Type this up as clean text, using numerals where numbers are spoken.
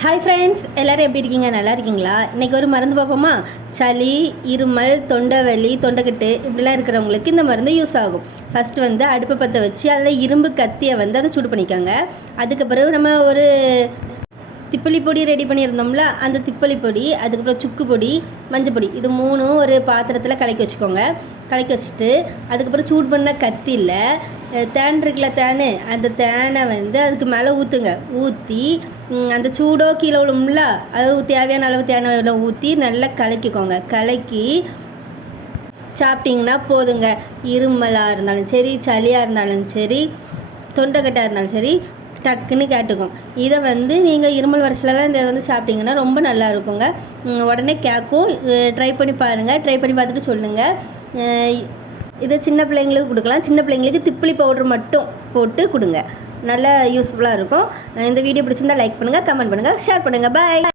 Hi friends, எல்லோரும் எப்படி இருக்கீங்க? நல்லா இருக்கீங்களா? இன்றைக்கி ஒரு மருந்து பார்ப்போமா? சளி, இருமல், தொண்டை வலி, தொண்டைக்கட்டு இப்படிலாம் இருக்கிறவங்களுக்கு இந்த மருந்து யூஸ் ஆகும். ஃபஸ்ட்டு அடுப்பை பற்ற வச்சு அதில் இரும்பு கத்தியை அதை சூடு பண்ணிக்கோங்க. அதுக்கு பிறகு நம்ம ஒரு திப்பலி பொடி ரெடி பண்ணியிருந்தோம்ல, அந்த திப்பலி பொடி, அதுக்கப்புறம் சுக்கு பொடி, மஞ்சள் பொடி, இது மூணும் ஒரு பாத்திரத்தில் கலக்கி வச்சுக்கோங்க. கலக்கி வச்சுட்டு அதுக்கப்புறம் சூடு பண்ண கத்தியில் தேன் இருக்குல்ல, அந்த தேனை அதுக்கு மேலே ஊற்றுங்க. ஊற்றி அந்த சூடோ கீழே விழும்ல, அது தேவையான அளவு தேனை ஊற்றி நல்லா கலக்கிக்கோங்க. கலக்கி சாப்பிட்டிங்கன்னா போதுங்க. இருமலாக இருந்தாலும் சரி, சளியாக இருந்தாலும் சரி, தொண்டைக்கட்டாக இருந்தாலும் சரி, டக்குன்னு கேட்டுக்கும். இதை நீங்கள் இருமல் வரிசையிலலாம் இதை சாப்பிட்டிங்கன்னா ரொம்ப நல்லா இருக்குங்க. உடனே கேட்கும். ட்ரை பண்ணி பாருங்கள். ட்ரை பண்ணி பார்த்துட்டு சொல்லுங்கள். இதை சின்ன பிள்ளைங்களுக்கு கொடுக்கலாம். சின்ன பிள்ளைங்களுக்கு திப்பிலி பவுட்ரு மட்டும் போட்டு கொடுங்க. நல்லா யூஸ்ஃபுல்லாக இருக்கும். இந்த வீடியோ பிடிச்சிருந்தால் லைக் பண்ணுங்கள், கமெண்ட் பண்ணுங்கள், ஷேர் பண்ணுங்கள். பாய்.